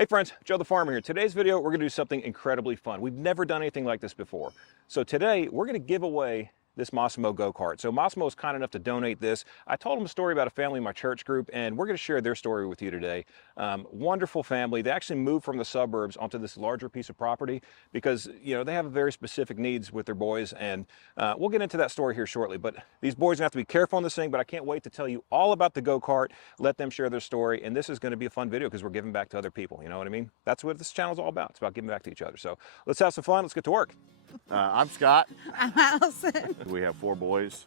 Hey friends, Joe the Farmer here. Today's video, we're gonna do something incredibly fun. We've never done anything like this before. So today, we're gonna give away this Massimo go-kart. So Massimo was kind enough to donate this. I told him a story about a family in my church group, and we're gonna share their story with you today. Wonderful family. They actually moved from the suburbs onto this larger piece of property because, you know, they have very specific needs with their boys, and we'll get into that story here shortly. But these boys are gonna have to be careful on this thing, but I can't wait to tell you all about the go-kart, let them share their story, and this is gonna be a fun video because we're giving back to other people, you know what I mean? That's what this channel is all about. It's about giving back to each other. So let's have some fun, let's get to work. I'm Scott. I'm Allison. We have 4 boys,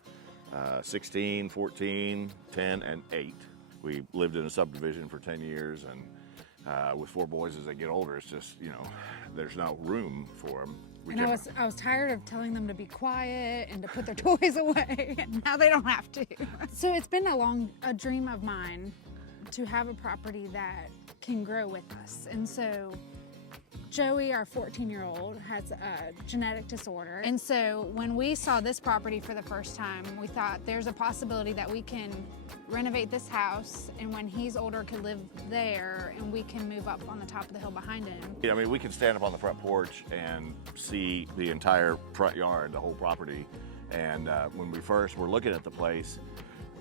16, 14, 10, and 8. We lived in a subdivision for 10 years, and with 4 boys as they get older, it's just, you know, there's no room for them. And I was tired of telling them to be quiet and to put their toys away, and now they don't have to. So it's been a dream of mine to have a property that can grow with us. And so Joey, our 14-year-old, has a genetic disorder. And so when we saw this property for the first time, we thought there's a possibility that we can renovate this house, and when he's older could live there, and we can move up on the top of the hill behind him. I mean, we can stand up on the front porch and see the entire front yard, the whole property. And when we first were looking at the place,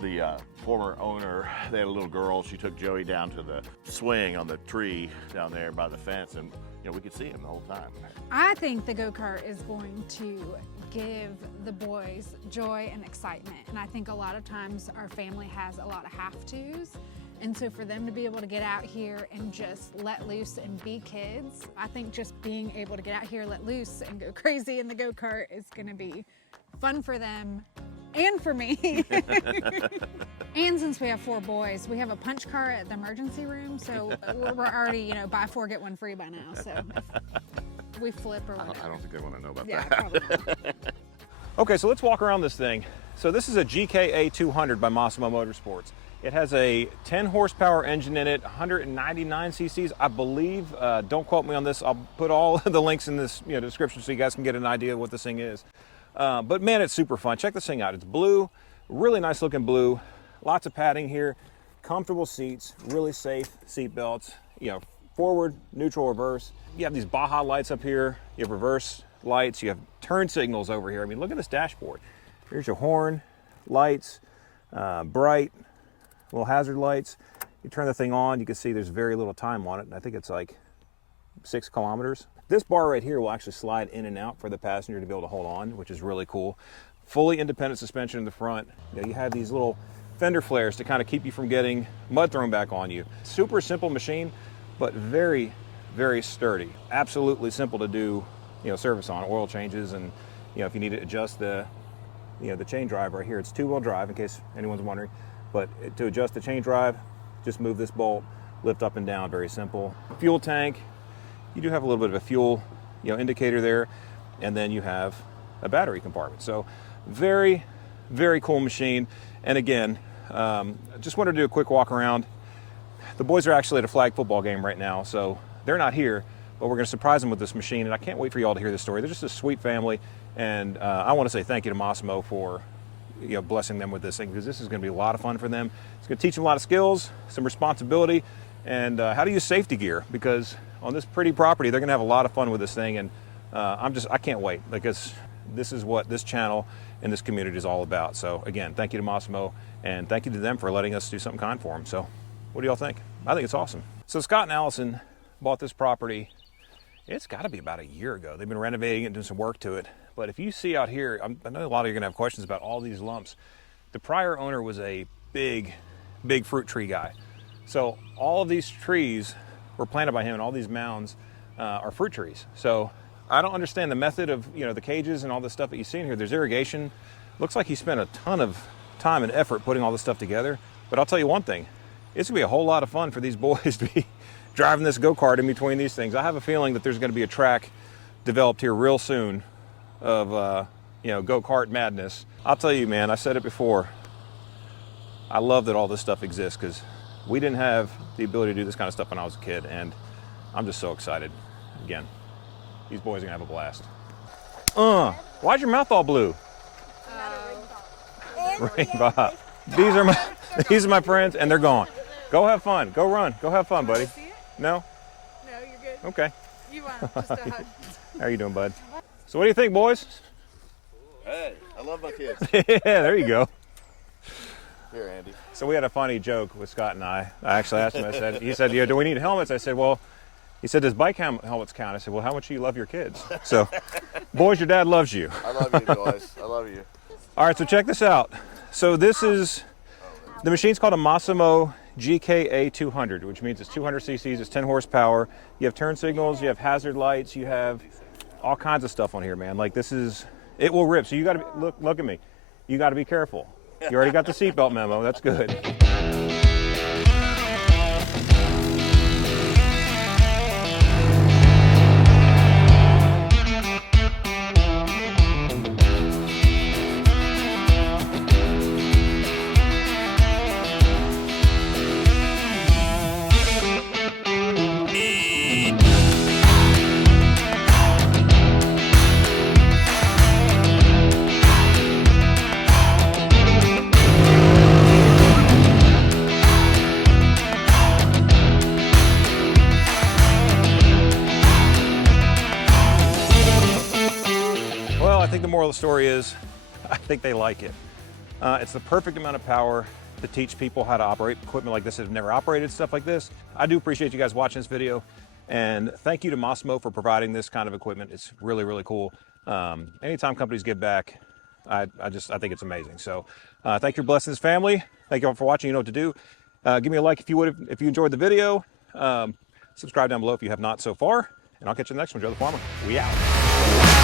the former owner, they had a little girl. She took Joey down to the swing on the tree down there by the fence, and you know, we could see him the whole time. I think the go-kart is going to give the boys joy and excitement. And I think a lot of times our family has a lot of have-tos. And so for them to be able to get out here and just let loose and be kids, I think just being able to get out here, let loose, and go crazy in the go-kart is gonna be fun for them and for me. And since we have 4 boys, we have a punch cart at the emergency room, so we're already, you know, buy 4, get 1 free by now, so if we flip or whatever. I don't think they want to know about Yeah, that. probably not. Okay, so let's walk around this thing. So this is a GKA 200 by Massimo Motorsports. It has a 10 horsepower engine in it, 199 cc's, I believe. Don't quote me on this. I'll put all the links in this description so you guys can get an idea of what this thing is. But man, it's super fun. Check this thing out. It's blue, really nice looking blue. Lots of padding here, comfortable seats, really safe seat belts. You know, forward, neutral, reverse. You have these Baja lights up here. You have reverse lights. You have turn signals over here. I mean, look at this dashboard. Here's your horn, lights, bright, little hazard lights. You turn the thing on, you can see there's very little time on it. I think it's like 6 kilometers. This bar right here will actually slide in and out for the passenger to be able to hold on, which is really cool. Fully independent suspension in the front. You have these little fender flares to kind of keep you from getting mud thrown back on you. Super simple machine, but very, very sturdy. Absolutely simple to do, service on, oil changes, and if you need to adjust the, the chain drive right here. It's 2-wheel drive, in case anyone's wondering. But to adjust the chain drive, just move this bolt, lift up and down. Very simple. Fuel tank. You do have a little bit of a fuel, indicator there, and then you have a battery compartment. So very, very cool machine. And again, just wanted to do a quick walk around. The boys are actually at a flag football game right now, so they're not here, but we're going to surprise them with this machine, and I can't wait for you all to hear this story. They're just a sweet family, and I want to say thank you to Massimo for blessing them with this thing, because this is going to be a lot of fun for them. It's going to teach them a lot of skills, some responsibility, and how to use safety gear, because on this pretty property, they're going to have a lot of fun with this thing, and I can't wait, because this is what this channel and this community is all about. So again, thank you to Massimo, and thank you to them for letting us do something kind for them. So what do y'all think? I think it's awesome. So Scott and Allison bought this property, it's got to be about a year ago. They've been renovating it and doing some work to it. But if you see out here, I know a lot of you are going to have questions about all these lumps. The prior owner was a big, big fruit tree guy. So all of these trees were planted by him, and all these mounds are fruit trees. So I don't understand the method of, the cages and all this stuff that you see in here. There's irrigation. Looks like he spent a ton of time and effort putting all this stuff together. But I'll tell you one thing, it's gonna be a whole lot of fun for these boys to be driving this go-kart in between these things. I have a feeling that there's gonna be a track developed here real soon of, go-kart madness. I'll tell you, man, I said it before, I love that all this stuff exists, because we didn't have the ability to do this kind of stuff when I was a kid, and I'm just so excited. Again, these boys are gonna have a blast. Why's your mouth all blue? Rainbow. These are my friends, and they're gone. Go have fun. Go run. Go have fun, buddy. No? No, Okay. You want just a hug? How are you doing, bud? So what do you think, boys? Hey, I love my kids. Yeah, there you go. Here, Andy. So we had a funny joke with Scott and I. I actually asked him, he said, yeah, do we need helmets? I said, well, he said, does bike helmets count? I said, well, how much do you love your kids? So, boys, your dad loves you. I love you, boys. I love you. All right, so check this out. So this is, the machine's called a Massimo GKA 200, which means it's 200 cc's, it's 10 horsepower. You have turn signals, you have hazard lights, you have all kinds of stuff on here, man. Like this is, it will rip. So you gotta, look at me. You gotta be careful. You already got the seatbelt memo, that's good. I think the moral of the story is, I think they like it. It's the perfect amount of power to teach people how to operate equipment like this that have never operated stuff like this. I do appreciate you guys watching this video, and thank you to Massimo for providing this kind of equipment. It's really, really cool. Anytime companies give back, I think it's amazing. So thank you for blessing this family. Thank you all for watching. You know what to do. Give me a like if you would, if you enjoyed the video. Subscribe down below if you have not so far, and I'll catch you in the next one. Joe the Farmer. We out.